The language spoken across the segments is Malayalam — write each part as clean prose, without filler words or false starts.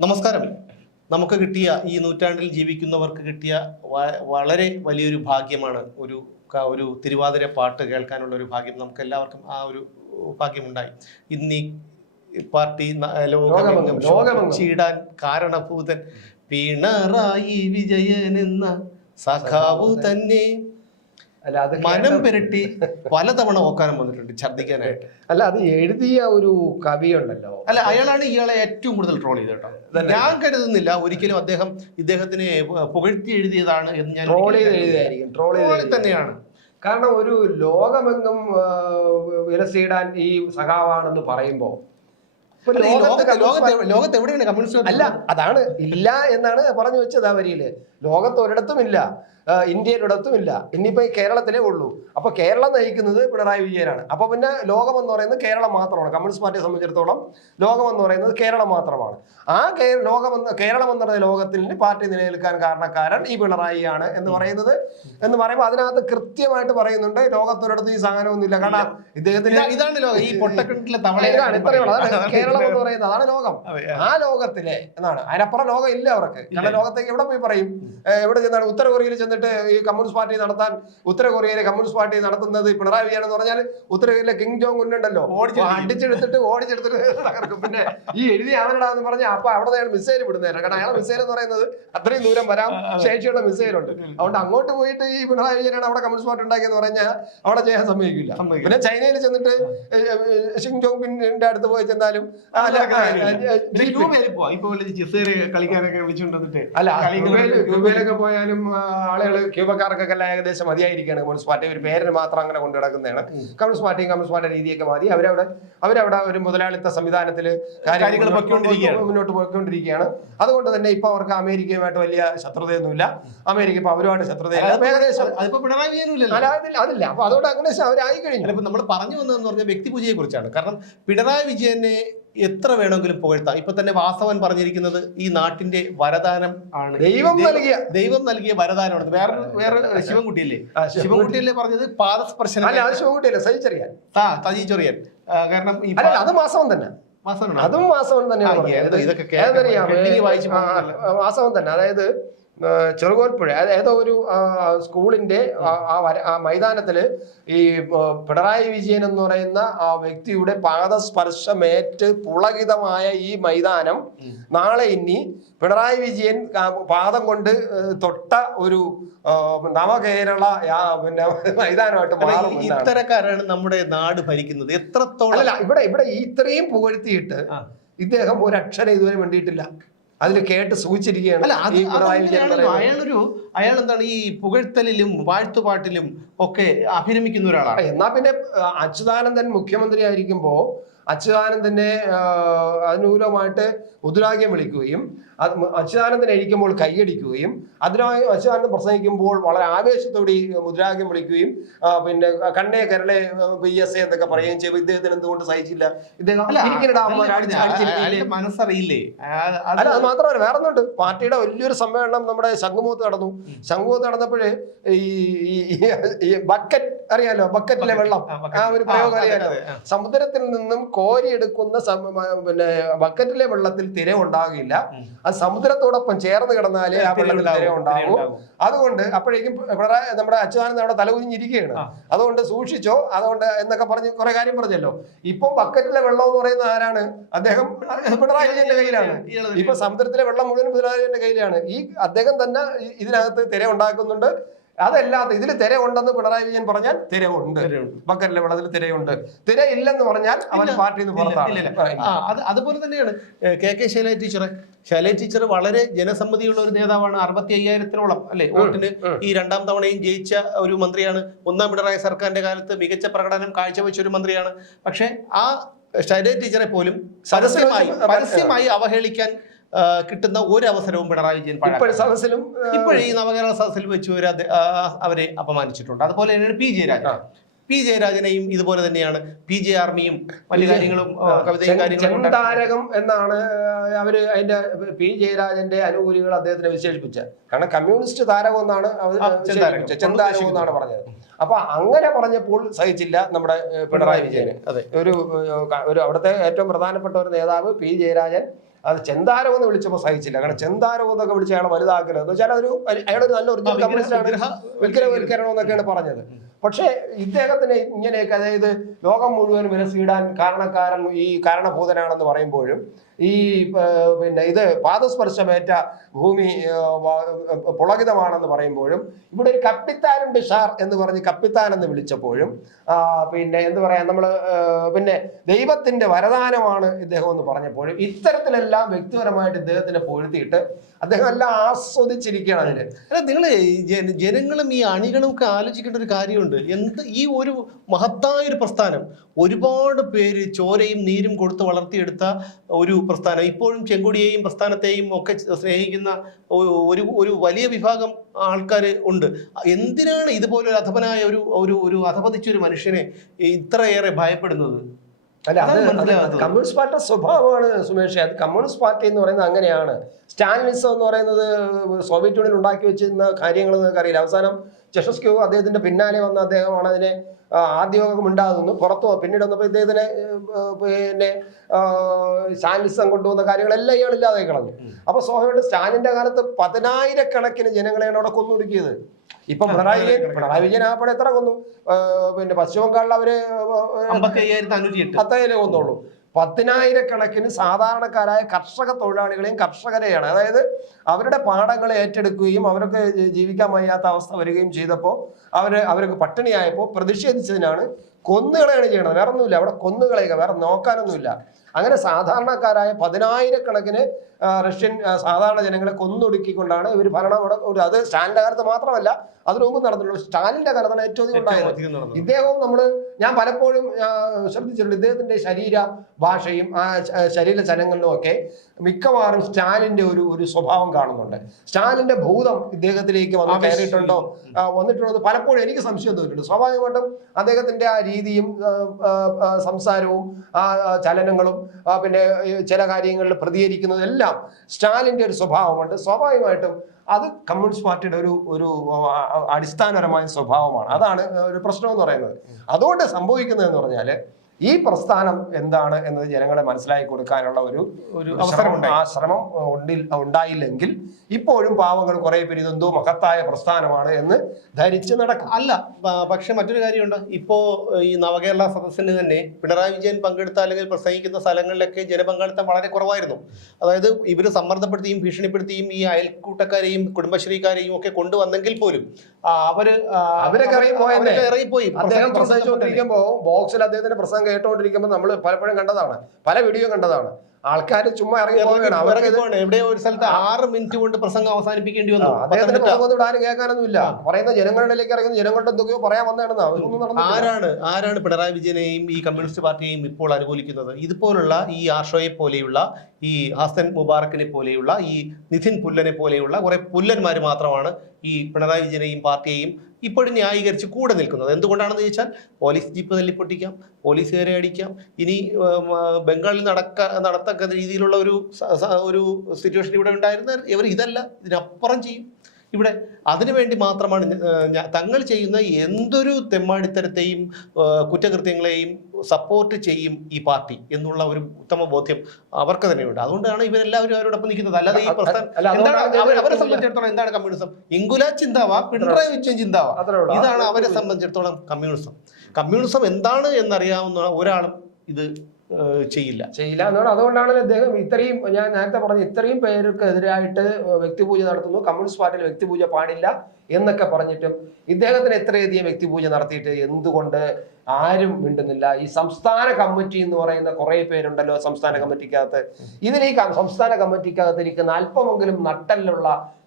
നമസ്കാരം. നമുക്ക് കിട്ടിയ ഈ നൂറ്റാണ്ടിൽ ജീവിക്കുന്നവർക്ക് കിട്ടിയ വളരെ വലിയൊരു ഭാഗ്യമാണ് ഒരു തിരുവാതിര പാട്ട് കേൾക്കാനുള്ള ഒരു ഭാഗ്യം. നമുക്ക് എല്ലാവർക്കും ആ ഒരു ഭാഗ്യമുണ്ടായി. ഇന്ന് ഈ പാർട്ടി ലോകമെങ്ങും ചീടാൻ കാരണഭൂതൻ പിണറായി വിജയൻ എന്ന സഖാവു തന്നെ. അല്ല, അത് മനം പെരട്ടി പലതവണ ഓക്കാനം വന്നിട്ടുണ്ട് ഛർദ്ദിക്കാനായിട്ട്. അല്ല, അത് എഴുതിയ ഒരു കവി ഉണ്ടല്ലോ. അല്ല, അയാളാണ് ഇയാളെ ഏറ്റവും കൂടുതൽ ട്രോൾ ചെയ്തത് കേട്ടോ. ഞാൻ കരുതുന്നില്ല ഒരിക്കലും ഇദ്ദേഹത്തിനെ പുകഴ്ത്തി എഴുതിയതാണ് എന്ന്. ഞാൻ ട്രോൾ ചെയ്ത് എഴുതിയായിരിക്കും. ട്രോൾ തന്നെയാണ്. കാരണം ഒരു ലോകമെങ്ങും വിലസിടാൻ ഈ സഖാവാണെന്ന് പറയുമ്പോ ലോകത്ത് എവിടെയാണ് കമ്മ്യൂണിസ്റ്റ്? അല്ല, അതാണ് ഇല്ല എന്നാണ് പറഞ്ഞു വെച്ചത് ആ വരിയില്. ലോകത്ത് ഒരിടത്തും ഇല്ല, ഇന്ത്യയിലൊരിടത്തും ഇല്ല. ഇനിയിപ്പോ കേരളത്തിലേ ഉള്ളൂ. അപ്പൊ കേരളം നയിക്കുന്നത് പിണറായി വിജയനാണ്. അപ്പൊ പിന്നെ ലോകം എന്ന് പറയുന്നത് കേരളം മാത്രമാണ്. കമ്മ്യൂണിസ്റ്റ് പാർട്ടിയെ സംബന്ധിച്ചിടത്തോളം ലോകം എന്ന് പറയുന്നത് കേരളം മാത്രമാണ്. ആ കേരളം എന്ന് പറയുന്ന ലോകത്തിൽ പാർട്ടി നിലനിൽക്കാൻ കാരണക്കാരൻ ഈ പിണറായിയാണ് എന്ന് പറയുമ്പോൾ അതിനകത്ത് കൃത്യമായിട്ട് പറയുന്നുണ്ട് ലോകത്തൊരിടത്തും ഈ സാധനമൊന്നുമില്ല. കാരണം ഇദ്ദേഹത്തിന് കേരളം എന്ന് പറയുന്നത് അതാണ് ലോകം. ആ ലോകത്തിലെ എന്നാണ്. അതിനപ്പുറം ലോകം ഇല്ല അവർക്ക്. കാരണം ലോകത്തേക്ക് എവിടെ പോയി പറയും? എവിടെ ചെന്നാണ്? ഉത്തര കൊറിയയിൽ ചെന്നിട്ട് ഈ കമ്മ്യൂണിസ്റ്റ് പാർട്ടി നടത്താൻ ഉത്തര കൊറിയയിലെ കമ്മ്യൂണിസ്റ്റ് പാർട്ടി നടത്തുന്നത് പിണറായി വിജയൻ എന്ന് പറഞ്ഞാൽ ഉത്തര കൊറിയയിലെ കിങ് ജോങ് ഉണ്ടല്ലോ, ഓടിച്ചെടുത്തിട്ട് തകർക്കും. പിന്നെ ഈ എഴുതി അവനടാന്ന് പറഞ്ഞാൽ അപ്പൊ അവിടെ മിസൈൽ വിടുന്നേരം. കാരണം അയാളെ മിസൈൽ എന്ന് പറയുന്നത് അത്രയും ദൂരം വരാൻ ശേഷിയുള്ള മിസൈലുണ്ട്. അതുകൊണ്ട് അങ്ങോട്ട് പോയിട്ട് ഈ പിണറായി വിജയനാണ് അവിടെ കമ്മ്യൂണിസ്റ്റ് പാർട്ടി ഉണ്ടാക്കിയെന്ന് പറഞ്ഞാൽ അവിടെ ചെയ്യാൻ സമ്മതിക്കില്ല. പിന്നെ ചൈനയിൽ ചെന്നിട്ട് ഷിങ് ജോങ് പിന്നിന്റെ അടുത്ത് പോയി ചെന്നാലും ക്യൂബയിലൊക്കെ പോയാലും ആളുകൾ ക്യൂബക്കാർക്കൊക്കെ എല്ലാം ഏകദേശം മതിയായിരിക്കുകയാണ് കമ്മ്യൂണിസ്റ്റ് പാർട്ടി. ഒരു പേരിന് മാത്രം അങ്ങനെ കൊണ്ടു നടക്കുന്നതാണ്. കമ്മ്യൂണിസ്റ്റ് പാർട്ടി രീതിയൊക്കെ മതി. അവരവിടെ ഒരു മുതലാളിത്ത സംവിധാനത്തിൽ കാര്യങ്ങൾ മുന്നോട്ട് പോയിക്കൊണ്ടിരിക്കുകയാണ്. അതുകൊണ്ട് തന്നെ ഇപ്പൊ അവർക്ക് അമേരിക്കയുമായിട്ട് വലിയ ശത്രുതയൊന്നുമില്ല. അമേരിക്ക ഇപ്പൊ അവരുമായിട്ട് ശത്രുതയില്ല. ഏകദേശം അതില്ല. അപ്പൊ അതുകൊണ്ട് അങ്ങനെ അവരായി കഴിഞ്ഞു. ഇപ്പൊ നമ്മൾ പറഞ്ഞു വന്നതെന്ന് പറഞ്ഞാൽ വ്യക്തിപൂജയെ കുറിച്ചാണ്. കാരണം പിണറായി വിജയനെ എത്ര വേണമെങ്കിലും പുകഴ്ത്താം. ഇപ്പൊ തന്നെ വാസവൻ പറഞ്ഞിരിക്കുന്നത് ഈ നാട്ടിന്റെ വരദാനം ആണ്, ദൈവം നൽകിയ വരദാനമാണ്. വേറെ ശിവൻകുട്ടിയല്ലേ പറഞ്ഞത്? പാദസ്പർശനം. സജീചൊറിയാൻ. കാരണം അത് വാസവൻ തന്നെ, അതും വാസവൻ തന്നെയാണ്. വാസവൻ തന്നെ. അതായത് ചെറുകോൽപ്പുഴ ഏതോ ഒരു സ്കൂളിന്റെ ആ മൈതാനത്തില് ഈ പിണറായി വിജയൻ എന്ന് പറയുന്ന ആ വ്യക്തിയുടെ പാദസ്പർശമേറ്റ് പുളകിതമായ ഈ മൈതാനം നാളെ ഇനി പിണറായി വിജയൻ പാദം കൊണ്ട് തൊട്ട ഒരു നവകേരള പിന്നെ മൈതാനമായിട്ട് മാറും. ഇത്തരക്കാരാണ് നമ്മുടെ നാട് ഭരിക്കുന്നത്. എത്രത്തോളം അല്ല, ഇവിടെ ഇത്രയും പുകഴ്ത്തിയിട്ട് ഇദ്ദേഹം ഒരു അക്ഷരം ഇതുവരെ വേണ്ടിയിട്ടില്ല. അതിൽ കേട്ട് സൂചിച്ചിരിക്കുകയാണ്. അയാൾ എന്താണ് ഈ പുകഴ്ത്തലിലും വാഴ്ത്തുപാട്ടിലും ഒക്കെ അഭിരമിക്കുന്ന ഒരാളാണ്. എന്നാ പിന്നെ അച്യുതാനന്ദൻ മുഖ്യമന്ത്രി ആയിരിക്കുമ്പോ അച്യുതാനന്ദനെ അനുകൂലമായിട്ട് മുദ്രാവാക്യം വിളിക്കുകയും അച്യുതാനന്ദൻ എഴുതിക്കുമ്പോൾ കൈയടിക്കുകയും അതിനായി അച്യുതാനന്ദൻ പ്രസംഗിക്കുമ്പോൾ വളരെ ആവേശത്തോടെ മുദ്രാവാക്യം വിളിക്കുകയും പിന്നെ കണ്ണേ കരളെ PSA എന്നൊക്കെ പറയുകയും ചെയ്യും. ഇദ്ദേഹത്തിന് എന്തുകൊണ്ട് സഹിച്ചില്ല? ഇദ്ദേഹം മനസ്സറിയില്ലേ? അല്ല, അത് മാത്രമല്ല വേറെ ഒന്നുണ്ട്. പാർട്ടിയുടെ വലിയൊരു സമ്മേളനം നമ്മുടെ ശംഖുമുഖത്ത് നടന്നു. ശംഖുമുഖത്ത് നടന്നപ്പോഴേ ഈ ബക്കറ്റ് അറിയാലോ, ബക്കറ്റിലെ വെള്ളം, ആ ഒരു പ്രയോഗം അറിയാലോ. സമുദ്രത്തിൽ നിന്നും കോരിയെടുക്കുന്ന പിന്നെ ബക്കറ്റിലെ വെള്ളത്തിൽ തിര ഉണ്ടാകില്ല. അത് സമുദ്രത്തോടൊപ്പം ചേർന്ന് കിടന്നാലേ ആ വെള്ളത്തിൽ തിര ഉണ്ടാകും. അതുകൊണ്ട് അപ്പോഴേക്കും നമ്മുടെ അച്യുതാനന്ദൻ അവിടെ തലകുനിഞ്ഞിരിക്കുകയാണ്. അതുകൊണ്ട് സൂക്ഷിച്ചോ, അതുകൊണ്ട് എന്നൊക്കെ പറഞ്ഞ് കുറെ കാര്യം പറഞ്ഞല്ലോ. ഇപ്പൊ ബക്കറ്റിലെ വെള്ളം എന്ന് പറയുന്നത് ആരാണ്? അദ്ദേഹം പിണറായി വിജയന്റെ കയ്യിലാണ്. ഇപ്പൊ സമുദ്രത്തിലെ വെള്ളം മുഴുവൻ പിണറായി വിജയന്റെ കയ്യിലാണ്. ഈ അദ്ദേഹം തന്നെ ഇതിനകത്ത് തിര ഉണ്ടാക്കുന്നുണ്ട്. അതല്ലാതെ ഇതിൽ തിര ഉണ്ടെന്ന് പിണറായി വിജയൻ പറഞ്ഞാൽ തിര ഉണ്ട്, ബക്കറ്റിലെ വെള്ളത്തിൽ തിരയുണ്ട്. തിര ഇല്ലെന്ന് പറഞ്ഞാൽ അവൻ പാർട്ടിയിൽ നിന്ന് പുറത്താണ്. അതുപോലെ തന്നെയാണ് KK ശൈലജ ടീച്ചർ വളരെ ജനസമ്മതിയുള്ള ഒരു നേതാവാണ്. 65,000-ഓളം അല്ലെ വോട്ടിന് ഈ രണ്ടാം തവണയും ജയിച്ച ഒരു മന്ത്രിയാണ്. ഒന്നാം പിണറായി സർക്കാരിന്റെ കാലത്ത് മികച്ച പ്രകടനം കാഴ്ചവെച്ച ഒരു മന്ത്രിയാണ്. പക്ഷെ ആ ശൈലജ ടീച്ചറെ പോലും പരസ്യമായി അവഹേളിക്കാൻ കിട്ടുന്ന ഒരു അവസരവും പിണറായി വിജയൻ ഇപ്പോഴും ഈ നവകേരള സദസ്സിൽ വെച്ച് അവരെ അപമാനിച്ചിട്ടുണ്ട്. അതുപോലെ തന്നെയാണ് പി ജയരാജനെയും ഇതുപോലെ തന്നെയാണ്. PJ ആർമിയും വലിയ കാര്യങ്ങളും കവിതയും കാര്യങ്ങളും താരകം എന്നാണ് അവര് അതിന്റെ P ജയരാജന്റെ അനുകൂലികൾ അദ്ദേഹത്തിനെ വിശേഷിപ്പിച്ചത്. കാരണം കമ്മ്യൂണിസ്റ്റ് താരകം എന്നാണ് ചെന്താരകം എന്നാണ് പറഞ്ഞത്. അപ്പൊ അങ്ങനെ പറഞ്ഞപ്പോൾ സഹിച്ചില്ല നമ്മുടെ പിണറായി വിജയന്. ഒരു അവിടുത്തെ ഏറ്റവും പ്രധാനപ്പെട്ട ഒരു നേതാവ് P ജയരാജൻ അത് ചെന്താരം എന്ന് വിളിച്ചപ്പോൾ സഹിച്ചില്ല. കാരണം ചെന്താരം എന്നൊക്കെ വിളിച്ച് അയാളെ വലുതാക്കരുത് എന്ന് വെച്ചാൽ അയാളൊരു നല്ല ഒറിജിനൽ കമ്മ്യൂണിസ്റ്റാണ്, വിഗ്രഹവൽക്കരണം എന്നൊക്കെയാണ് പറഞ്ഞത്. പക്ഷേ ഇദ്ദേഹത്തിന് ഇങ്ങനെയൊക്കെ, അതായത് ലോകം മുഴുവൻ വിലസിടാൻ ഈ കാരണഭൂതനാണെന്ന് പറയുമ്പോഴും ഈ പിന്നെ ഇത് പാദസ്പർശമേറ്റ ഭൂമി പുളകിതമാണെന്ന് പറയുമ്പോഴും ഇവിടെ ഒരു കപ്പിത്താനുണ്ട് ഷാർ എന്ന് പറഞ്ഞ് കപ്പിത്താൻ എന്ന് വിളിച്ചപ്പോഴും പിന്നെ എന്ത് പറയാ നമ്മള് പിന്നെ ദൈവത്തിന്റെ വരദാനമാണ് ഇദ്ദേഹം എന്ന് പറഞ്ഞപ്പോഴും ഇത്തരത്തിലെല്ലാം വ്യക്തിപരമായിട്ട് ഇദ്ദേഹത്തിനെ പൊഴുത്തിയിട്ട് അദ്ദേഹം എല്ലാം ആസ്വദിച്ചിരിക്കുകയാണ് അതിന്. അല്ല, നിങ്ങൾ ജനങ്ങളും ഈ അണികളും ഒക്കെ ആലോചിക്കേണ്ട ഒരു കാര്യമുണ്ട്. ഈ ഒരു മഹത്തായ ഒരു പ്രസ്ഥാനം, ഒരുപാട് പേര് ചോരയും നീരും കൊടുത്ത് വളർത്തിയെടുത്ത ഒരു പ്രസ്ഥാനം, ഇപ്പോഴും ചെങ്കൊടിയെയും പ്രസ്ഥാനത്തെയും ഒക്കെ സ്നേഹിക്കുന്ന ഒരു വലിയ വിഭാഗം ആൾക്കാർ ഉണ്ട്. എന്തിനാണ് ഇതുപോലൊരു അധപനായ ഒരു അധപതിച്ചൊരു മനുഷ്യനെ ഇത്രയേറെ ഭയപ്പെടുന്നത്? അല്ല, അത് കമ്മ്യൂണിസ്റ്റ് പാർട്ടിയുടെ സ്വഭാവമാണ് സുമേഷ്. അത് കമ്മ്യൂണിസ്റ്റ് പാർട്ടി എന്ന് പറയുന്നത് അങ്ങനെയാണ്. സ്റ്റാലിനിസം എന്ന് പറയുന്നത് സോവിയറ്റ് യൂണിയൻ ഉണ്ടാക്കി വെച്ചിരുന്ന കാര്യങ്ങൾ നിങ്ങൾക്ക് അറിയില്ല. അവസാനം ചെഷസ്ക്യൂ അദ്ദേഹത്തിന്റെ പിന്നാലെ വന്ന അദ്ദേഹമാണ് അതിനെ ആദ്യമൊക്കെ ഉണ്ടാകുന്നു, പുറത്തു പിന്നീട് വന്നപ്പോൾ ഇദ്ദേഹത്തിനെ പിന്നെ സ്റ്റാലിനിസം കൊണ്ടുവന്ന കാര്യങ്ങളെല്ലാം ഇയാളില്ലാതെ കളഞ്ഞു. അപ്പൊ സ്വാഭാവികമായിട്ട് സ്റ്റാലിന്റെ കാലത്ത് 10,000-കണക്കിന് ജനങ്ങളെയാണ് അവിടെ കൊന്നൊടുക്കിയത്. ഇപ്പൊ പിണറായി വിജയൻ ആപ്പടെ എത്ര കൊന്നു? പിന്നെ പശ്ചിമ ബംഗാളിൽ അവര് 55,000 കൊന്നുള്ളൂ. 10,000-കണക്കിന് സാധാരണക്കാരായ കർഷക തൊഴിലാളികളെയും കർഷകരെയാണ്, അതായത് അവരുടെ പാടങ്ങളെ ഏറ്റെടുക്കുകയും അവരൊക്കെ ജീവിക്കാൻ വയ്യാത്ത അവസ്ഥ വരികയും ചെയ്തപ്പോൾ അവർക്ക് പട്ടിണിയായപ്പോൾ പ്രതിഷേധിച്ചതിനാണ് കൊന്നുകളയാണ് ചെയ്യണത്. വേറെ ഒന്നുമില്ല, അവിടെ കൊന്നുകളയുക, വേറെ നോക്കാനൊന്നുമില്ല. അങ്ങനെ സാധാരണക്കാരായ 10,000-കണക്കിന് റഷ്യൻ സാധാരണ ജനങ്ങളെ കൊന്നൊടുക്കിക്കൊണ്ടാണ് ഇവർ ഭരണം. അത് സ്റ്റാലിന്റെ കാലത്ത് മാത്രമല്ല, അതിനു മുമ്പ് നടന്നിട്ടുള്ളൂ. സ്റ്റാലിന്റെ കാലത്താണ് ഏറ്റവും അധികം ഉണ്ടായത്. ഇദ്ദേഹവും ഞാൻ പലപ്പോഴും ശ്രദ്ധിച്ചിട്ടുണ്ട്, ഇദ്ദേഹത്തിന്റെ ശരീര ഭാഷയും ആ ശരീര ചലനങ്ങളിലും ഒക്കെ മിക്കവാറും സ്റ്റാലിന്റെ ഒരു സ്വഭാവം കാണുന്നുണ്ട്. സ്റ്റാലിന്റെ ഭൂതം ഇദ്ദേഹത്തിലേക്ക് കയറിയിട്ടുണ്ടോ വന്നിട്ടുണ്ടോ പലപ്പോഴും എനിക്ക് സംശയം തോന്നിയിട്ടുണ്ട്. സ്വാഭാവികമായിട്ടും അദ്ദേഹത്തിന്റെ ആ രീതിയും സംസാരവും ആ ചലനങ്ങളും പിന്നെ ചില കാര്യങ്ങളിൽ പ്രതികരിക്കുന്നതും എല്ലാം സ്റ്റാലിന്റെ ഒരു സ്വഭാവമുണ്ട്. സ്വാഭാവികമായിട്ടും അത് കമ്മ്യൂണിസ്റ്റ് പാർട്ടിയുടെ ഒരു അടിസ്ഥാനപരമായ സ്വഭാവമാണ്. അതാണ് ഒരു പ്രശ്നം എന്ന് പറയുന്നത്. അതുകൊണ്ട് സംഭവിക്കുന്നത് എന്ന് പറഞ്ഞാല് ഈ പ്രസ്ഥാനം എന്താണ് എന്നത് ജനങ്ങളെ മനസ്സിലാക്കി കൊടുക്കാനുള്ള ഒരു ശ്രമം ഉണ്ടായില്ലെങ്കിൽ ഇപ്പോഴും പാവങ്ങൾ കുറെ പേര് ഇതെന്തോ മഹത്തായ പ്രസ്ഥാനമാണ് എന്ന് ധരിച്ച് നടക്കും. അല്ല, പക്ഷെ മറ്റൊരു കാര്യമുണ്ട്. ഇപ്പോ ഈ നവകേരള സദസ്സിന് തന്നെ പിണറായി വിജയൻ പങ്കെടുത്ത അല്ലെങ്കിൽ പ്രസംഗിക്കുന്ന സ്ഥലങ്ങളിലൊക്കെ ജനപങ്കാളിത്തം വളരെ കുറവായിരുന്നു. അതായത് ഇവര് സമ്മർദ്ദപ്പെടുത്തിയും ഭീഷണിപ്പെടുത്തിയും ഈ അയൽക്കൂട്ടക്കാരെയും കുടുംബശ്രീക്കാരെയും ഒക്കെ കൊണ്ടുവന്നെങ്കിൽ പോലും അവരൊക്കെ ഇറങ്ങിപ്പോയി. അദ്ദേഹം പ്രസംഗിച്ചുകൊണ്ടിരിക്കുമ്പോ ബോക്സിൽ അദ്ദേഹത്തിന്റെ പ്രസംഗം കേട്ടോണ്ടിരിക്കുമ്പോൾ നമ്മൾ പലപ്പോഴും കണ്ടതാണ്, പല വീഡിയോ കണ്ടതാണ്. ആൾക്കാർ ചുമ്മാ എവിടെയോ ഒരു സ്ഥലത്ത് 6 മിനിറ്റ് കൊണ്ട് പ്രസംഗം അവസാനിപ്പിക്കേണ്ടി വന്നു. അദ്ദേഹത്തിന്റെ പ്രസംഗത്തോട് ആരും കേൾക്കാനൊന്നുമില്ല. പറയുന്ന ജനങ്ങളിലേക്ക് ഇറങ്ങുന്ന ജനങ്ങളുടെ എന്തൊക്കെയോ പറയാൻ വന്നതാണ്. ആരാണ് പിണറായി വിജയനെയും ഈ കമ്മ്യൂണിസ്റ്റ് പാർട്ടിയെയും ഇപ്പോൾ അനുകൂലിക്കുന്നത്? ഇതുപോലുള്ള ഈ ആഷോയെ പോലെയുള്ള, ഈ ഹസൻ മുബാറക്കിനെ പോലെയുള്ള, ഈ നിതിൻ പുല്ലനെ പോലെയുള്ള കുറെ പുല്ലന്മാർ മാത്രമാണ് ഈ പിണറായി വിജയനെയും പാർട്ടിയെയും ഇപ്പോഴും ന്യായീകരിച്ച് കൂടെ നിൽക്കുന്നത്. എന്തുകൊണ്ടാണെന്ന് ചോദിച്ചാൽ പോലീസ് ജീപ്പ് തല്ലിപ്പൊട്ടിക്കാം, പോലീസുകാരെ അടിക്കാം, ഇനി ബംഗാളിൽ നടത്തക്ക രീതിയിലുള്ള ഒരു സിറ്റുവേഷൻ ഇവിടെ ഉണ്ടായിരുന്ന ഇവർ ഇതല്ല, ഇതിനപ്പുറം ചെയ്യും ഇവിടെ. അതിനുവേണ്ടി മാത്രമാണ് തങ്ങൾ ചെയ്യുന്ന എന്തൊരു തെമ്മാടിത്തരത്തെയും കുറ്റകൃത്യങ്ങളെയും സപ്പോർട്ട് ചെയ്യും ഈ പാർട്ടി എന്നുള്ള ഒരു ഉത്തമ ബോധ്യം അവർക്ക് തന്നെയുണ്ട്. അതുകൊണ്ടാണ് ഇവരെല്ലാവരും അവരോടൊപ്പം നിൽക്കുന്നത്. അല്ലാതെ ഈ പ്രസ്ഥാനം അവരെ സംബന്ധിച്ചിടത്തോളം എന്താണ് കമ്മ്യൂണിസം? ഇംഗുല ചിന്താവ, പിണറായി വിജയൻ ചിന്താവ, ഇതാണ് അവരെ സംബന്ധിച്ചിടത്തോളം കമ്മ്യൂണിസം. കമ്മ്യൂണിസം എന്താണ് എന്നറിയാവുന്ന ഒരാളും ഇത് ചെയ്യില്ല എന്നാണ്. അതുകൊണ്ടാണ് അദ്ദേഹം ഇത്രയും, ഞാൻ നേരത്തെ പറഞ്ഞു, ഇത്രയും പേർക്ക് എതിരായിട്ട് വ്യക്തിപൂജ നടത്തുന്നു, കമ്മ്യൂണിസ്റ്റ് പാർട്ടിയിൽ വ്യക്തിപൂജ പാടില്ല എന്നൊക്കെ പറഞ്ഞിട്ടും ഇദ്ദേഹത്തിന് എത്രയധികം വ്യക്തിപൂജ നടത്തിയിട്ട് എന്തുകൊണ്ട് ആരും മിണ്ടുന്നില്ല? ഈ സംസ്ഥാന കമ്മിറ്റി എന്ന് പറയുന്ന കുറെ പേരുണ്ടല്ലോ സംസ്ഥാന കമ്മിറ്റിക്കകത്ത്. ഇതിൽ ഈ സംസ്ഥാന കമ്മിറ്റിക്കകത്ത് ഇരിക്കുന്ന അല്പമെങ്കിലും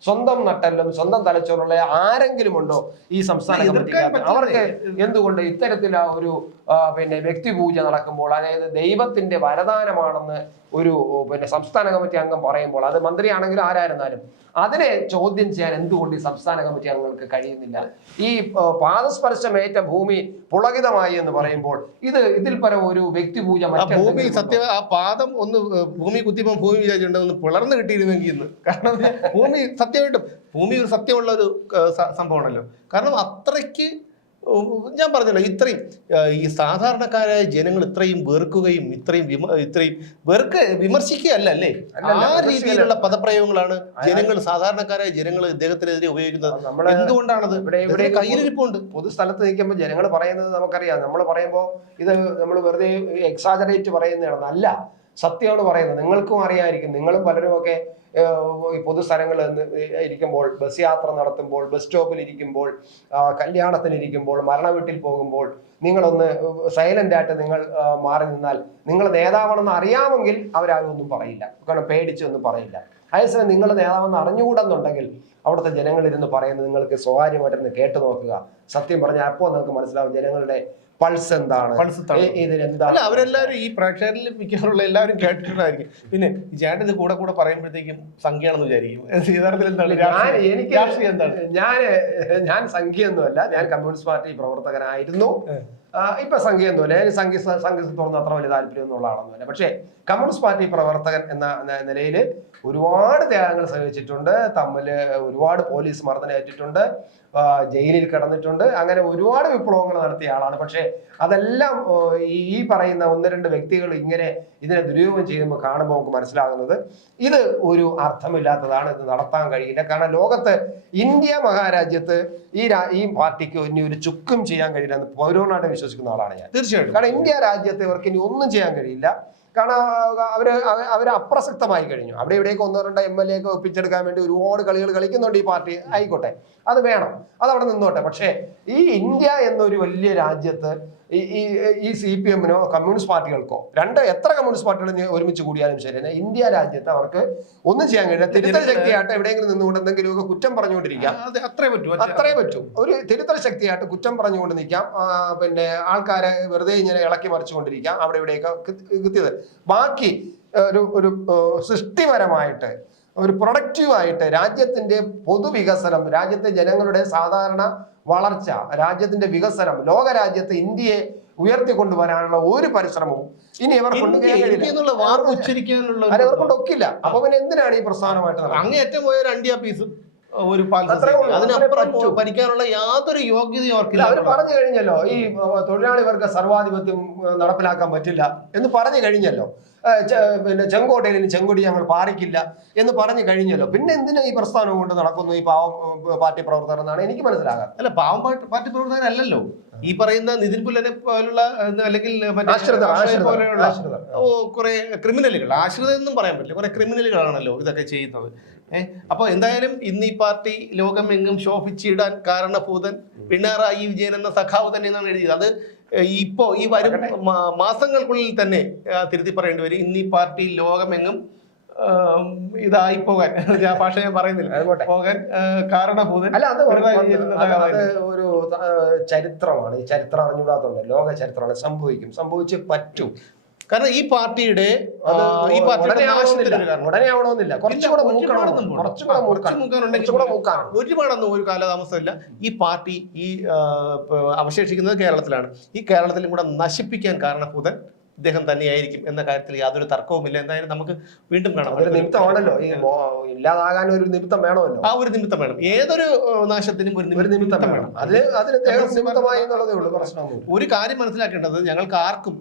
സ്വന്തം നട്ടല്ലും സ്വന്തം തലച്ചോറുള്ള ആരെങ്കിലും ഉണ്ടോ ഈ സംസ്ഥാന കമ്മിറ്റിക്കകത്ത്? അവർക്ക് എന്തുകൊണ്ട് ഇത്തരത്തിലുള്ള ഒരു പിന്നെ വ്യക്തിപൂജ നടക്കുമ്പോൾ, അതായത് ദൈവത്തിന്റെ വരദാനമാണെന്ന് ഒരു സംസ്ഥാന കമ്മിറ്റി അംഗം പറയുമ്പോൾ, അത് മന്ത്രിയാണെങ്കിലും ആരായിരുന്നാലും അതിനെ ചോദ്യം ചെയ്യാൻ എന്തുകൊണ്ട് ഈ സംസ്ഥാന കമ്മിറ്റി അംഗങ്ങൾക്ക് കഴിയുന്നില്ല? ഈ പാദസ്പർശമേറ്റ ഭൂമി പുളകിതമായി എന്ന് പറയുമ്പോൾ ഇതിൽ പരം ഒരു വ്യക്തിപൂജ, ഭൂമി ആ പാദം ഒന്ന് ഭൂമി കുത്തിയപ്പോൾ ഭൂമി വിചാരിച്ചിട്ടുണ്ടെന്ന് പിളർന്ന് കിട്ടിയിരുന്നെങ്കിൽ ഇന്ന്. കാരണം ഭൂമി സത്യമായിട്ടും ഭൂമി ഒരു സത്യമുള്ള ഒരു സംഭവമാണല്ലോ. കാരണം അത്രയ്ക്ക് ഞാൻ പറഞ്ഞല്ലോ ഇത്രയും ഈ സാധാരണക്കാരായ ജനങ്ങൾ ഇത്രയും വെറുക്കുകയും ഇത്രയും വിമർശിക്കുകയല്ല അല്ലേ, ആ രീതിയിലുള്ള പദപ്രയോഗങ്ങളാണ് സാധാരണക്കാരായ ജനങ്ങൾ ഇദ്ദേഹത്തിനെതിരെ ഉപയോഗിക്കുന്നത്. എന്തുകൊണ്ടാണത്? കയ്യിലിരിപ്പുണ്ട്. പൊതുസ്ഥലത്ത് നിൽക്കുമ്പോൾ ജനങ്ങൾ പറയുന്നത് നമുക്കറിയാം. നമ്മൾ പറയുമ്പോൾ ഇത് നമ്മൾ വെറുതെ എക്സാജറേറ്റ് പറയുന്നതാണ്, അല്ല, സത്യമാണ് പറയുന്നത്. നിങ്ങൾക്കും അറിയാമായിരിക്കും, നിങ്ങളും പലരും ഒക്കെ പൊതുസ്ഥലങ്ങളിൽ ഇരിക്കുമ്പോൾ, ബസ് യാത്ര നടത്തുമ്പോൾ, ബസ് സ്റ്റോപ്പിൽ ഇരിക്കുമ്പോൾ, കല്യാണത്തിന് ഇരിക്കുമ്പോൾ, മരണ വീട്ടിൽ പോകുമ്പോൾ നിങ്ങളൊന്ന് സൈലന്റ് ആയിട്ട് നിങ്ങൾ മാറി നിന്നാൽ, നിങ്ങൾ നേതാവാണെന്ന് അറിയാമെങ്കിൽ അവരാരും ഒന്നും പറയില്ല, കാരണം പേടിച്ചൊന്നും പറയില്ല. അതേസമയം നിങ്ങൾ നേതാവെന്ന് അറിഞ്ഞുകൂടെന്നുണ്ടെങ്കിൽ അവിടുത്തെ ജനങ്ങളിരുന്ന് പറയുന്നത് നിങ്ങൾക്ക് സ്വകാര്യമായിട്ടിരുന്ന് കേട്ടു നോക്കുക. സത്യം പറഞ്ഞാൽ അപ്പോൾ നിങ്ങൾക്ക് മനസ്സിലാവും ജനങ്ങളുടെ പൾസ് എന്താണ്, ഇതിനെന്താണ്. അവരെല്ലാവരും ഈ പ്രേക്ഷകരിൽ മിക്കവാറുള്ള എല്ലാവരും കേട്ടിട്ടുണ്ടായിരിക്കും. പിന്നെ ചേട്ടൻ ഇത് കൂടെ പറയുമ്പോഴത്തേക്കും സംഖ്യയാണെന്ന് വിചാരിക്കും. യഥാർത്ഥത്തിൽ എന്താണ് രാഷ്ട്രീയം എന്താണ്? ഞാൻ സംഖ്യയൊന്നുമല്ല, ഞാൻ കമ്മ്യൂണിസ്റ്റ് പാർട്ടി പ്രവർത്തകനായിരുന്നു. ഇപ്പൊ സംഖ്യയൊന്നുമല്ല, ഞാൻ സംഘത്തോടൊന്നും അത്ര വലിയ താല്പര്യമൊന്നുള്ള ആളൊന്നുമല്ല. പക്ഷേ കമ്മ്യൂണിസ്റ്റ് പാർട്ടി പ്രവർത്തകൻ എന്ന നിലയിൽ ഒരുപാട് ത്യാഗങ്ങൾ സഹിച്ചിട്ടുണ്ട്. തമ്മിൽ ഒരുപാട് പോലീസ് മർദ്ദനമേറ്റിട്ടുണ്ട്, ജയിലിൽ കിടന്നിട്ടുണ്ട്, അങ്ങനെ ഒരുപാട് വിപ്ലവങ്ങൾ നടത്തിയ ആളാണ്. പക്ഷേ അതെല്ലാം ഈ പറയുന്ന ഒന്ന് രണ്ട് വ്യക്തികൾ ഇങ്ങനെ ഇതിനെ ദുരുപയോഗം ചെയ്യുമ്പോൾ കാണുമ്പോൾ നമുക്ക് മനസ്സിലാകുന്നത് ഇത് ഒരു അർത്ഥമില്ലാത്തതാണ്, ഇത് നടത്താൻ കഴിയില്ല. കാരണം ലോകത്ത് ഇന്ത്യ മഹാരാജ്യത്ത് ഈ പാർട്ടിക്ക് ഇനി ഒരു ചുക്കും ചെയ്യാൻ കഴിയില്ല എന്ന് പൗരവനായിട്ട് വിശ്വസിക്കുന്ന ആളാണ് ഞാൻ. തീർച്ചയായിട്ടും. കാരണം ഇന്ത്യ രാജ്യത്ത് ഇവർക്ക് ഇനി ഒന്നും ചെയ്യാൻ കഴിയില്ല. കാരണം അവര് അപ്രസക്തമായി കഴിഞ്ഞു. അവിടെ ഇവിടേക്ക് ഒന്നോ രണ്ടോ MLA ഒക്കെ ഒപ്പിച്ചെടുക്കാൻ വേണ്ടി ഒരുപാട് കളികൾ കളിക്കുന്നുണ്ട് ഈ പാർട്ടി. ആയിക്കോട്ടെ, അത് വേണം, അതവിടെ നിന്നോട്ടെ. പക്ഷേ ഈ ഇന്ത്യ എന്നൊരു വലിയ രാജ്യത്ത് ഈ CPM-നോ കമ്മ്യൂണിസ്റ്റ് പാർട്ടികൾക്കോ എത്ര കമ്മ്യൂണിസ്റ്റ് പാർട്ടികൾ ഒരുമിച്ച് കൂടിയാലും ശരി, ഇന്ത്യ രാജ്യത്ത് അവർക്ക് ഒന്നും ചെയ്യാൻ കഴിയില്ല. തിരുത്തൽ ശക്തിയായിട്ട് എവിടെയെങ്കിലും നിന്നുകൊണ്ട് എന്തെങ്കിലുമൊക്കെ കുറ്റം പറഞ്ഞുകൊണ്ടിരിക്കാം, അത്രേ പറ്റൂ. ഒരു തിരുത്തൽ ശക്തിയായിട്ട് കുറ്റം പറഞ്ഞുകൊണ്ട് നിൽക്കാം, പിന്നെ ആൾക്കാരെ വെറുതെ ഇങ്ങനെ ഇളക്കി മറിച്ചുകൊണ്ടിരിക്കാം, അവിടെ ഇവിടെയൊക്കെ കിട്ടിയത്. ബാക്കി ഒരു സൃഷ്ടിപരമായിട്ട് ഒരു പ്രൊഡക്റ്റീവായിട്ട് രാജ്യത്തിന്റെ പൊതുവികസനം, രാജ്യത്തെ ജനങ്ങളുടെ സാധാരണ വളർച്ച, രാജ്യത്തിന്റെ വികസനം, ലോകരാജ്യത്ത് ഇന്ത്യയെ ഉയർത്തിക്കൊണ്ടുവരാനുള്ള ഒരു പരിശ്രമവും ഇനി ഇവർക്കൊണ്ട് ഒക്കില്ല. അപ്പൊ പിന്നെ എന്തിനാണ് ഈ പ്രസ്ഥാനമായിട്ട് അങ്ങേറ്റം പോയ ഒരു അണ്ടിയ പീസും ഒരു ഭരിക്കാനുള്ള യാതൊരു യോഗ്യതയും അവർ പറഞ്ഞു കഴിഞ്ഞല്ലോ. ഈ തൊഴിലാളി വർഗ സർവാധിപത്യം നടപ്പിലാക്കാൻ പറ്റില്ല എന്ന് പറഞ്ഞു കഴിഞ്ഞല്ലോ. പിന്നെ ചെങ്കോട്ടയിൽ ചെങ്കൊടി ഞങ്ങൾ പാറിക്കില്ല എന്ന് പറഞ്ഞു കഴിഞ്ഞല്ലോ. പിന്നെ എന്തിനാ ഈ പ്രസ്ഥാനം കൊണ്ട് നടക്കുന്നു ഈ പാവം പാർട്ടി പ്രവർത്തകർ എന്നാണ് എനിക്ക് മനസ്സിലാകാം. അല്ല, പാവം പാർട്ടി പ്രവർത്തകരല്ലല്ലോ ഈ പറയുന്ന നിതിൻ പുല്ലനെ പോലുള്ള അല്ലെങ്കിൽ കുറെ ക്രിമിനലുകൾ. ആശ്രിതം എന്നും പറയാൻ പറ്റില്ല, കുറെ ക്രിമിനലുകളാണല്ലോ ഇതൊക്കെ ചെയ്യുന്നത്. അപ്പൊ എന്തായാലും ഇന്ന് ഈ പാർട്ടി ലോകമെങ്ങും ശോഭിച്ചിടാൻ കാരണഭൂതൻ പിണറായി വിജയൻ എന്ന സഖാവ് തന്നെ എന്നാണ് എഴുതിയത്. അത് ഇപ്പോ ഈ വരും മാസങ്ങൾക്കുള്ളിൽ തന്നെ തിരുത്തി പറയേണ്ടി വരും. ഇന്ന് ഈ പാർട്ടി ലോകമെങ്ങും ഇതായി പോകാൻ, ഭാഷ ഞാൻ പറയുന്നില്ല, പോകാൻ കാരണഭൂതൻ. അല്ല, അത് ഒരു ചരിത്രമാണ്. ഈ ചരിത്രം അറിഞ്ഞുകൂടാത്തതുകൊണ്ട് ലോക ചരിത്രമാണ്. സംഭവിച്ച് പറ്റും. കാരണം ഈ പാർട്ടിയുടെ ഉടനെ ആവണമെന്നില്ല, ഒരുപാടൊന്നും ഒരു കാലതാമസമില്ല. ഈ പാർട്ടി അവശേഷിക്കുന്നത് കേരളത്തിലാണ്. ഈ കേരളത്തിലും കൂടെ നശിപ്പിക്കാൻ കാരണഭൂതൻ ഇദ്ദേഹം തന്നെയായിരിക്കും എന്ന കാര്യത്തിൽ യാതൊരു തർക്കവുമില്ല. എന്തായാലും നമുക്ക് വീണ്ടും കാണാം. നിമിത്തമാണല്ലോ, ഇല്ലാതാകാൻ ഒരു നിമിത്തം വേണമല്ലോ. ആ ഒരു നിമിത്തം വേണം. ഏതൊരു നാശത്തിനും ഒരു നിമിത്തം വേണം. ഒരു കാര്യം മനസ്സിലാക്കേണ്ടത്, ഞങ്ങൾക്ക് ആർക്കും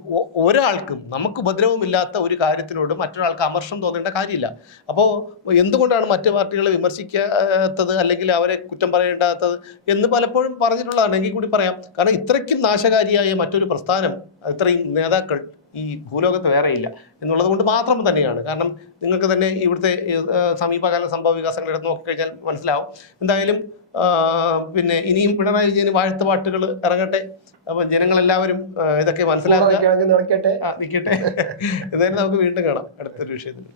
ഒരാൾക്കും നമുക്ക് ഉപദ്രവമില്ലാത്ത ഒരു കാര്യത്തിനോട് മറ്റൊരാൾക്ക് അമർഷം തോന്നേണ്ട കാര്യമില്ല. അപ്പോൾ എന്തുകൊണ്ടാണ് മറ്റു പാർട്ടികളെ വിമർശിക്കാത്തത് അല്ലെങ്കിൽ അവരെ കുറ്റം പറയേണ്ടാത്തത് എന്ന് പലപ്പോഴും പറഞ്ഞിട്ടുള്ളതാണ്. എങ്കിൽ കൂടി പറയാം. കാരണം ഇത്രയ്ക്കും നാശകാരിയായ മറ്റൊരു പ്രസ്ഥാനം, ഇത്രയും നേതാക്കൾ ഈ ഭൂലോകത്ത് വേറെയില്ല എന്നുള്ളത് കൊണ്ട് മാത്രം തന്നെയാണ്. കാരണം നിങ്ങൾക്ക് തന്നെ ഇവിടുത്തെ സമീപകാല സംഭവ വികാസങ്ങൾ എടുത്ത് നോക്കിക്കഴിഞ്ഞാൽ മനസ്സിലാവും. എന്തായാലും പിന്നെ ഇനിയും പിണറായി വിജയന് വാഴ്ത്തുപാട്ടുകൾ ഇറങ്ങട്ടെ. അപ്പൊ ജനങ്ങളെല്ലാവരും ഇതൊക്കെ മനസ്സിലാക്കുക, നിൽക്കട്ടെ. എന്തായാലും നമുക്ക് വീണ്ടും കാണാം അടുത്തൊരു വിഷയത്തിൽ.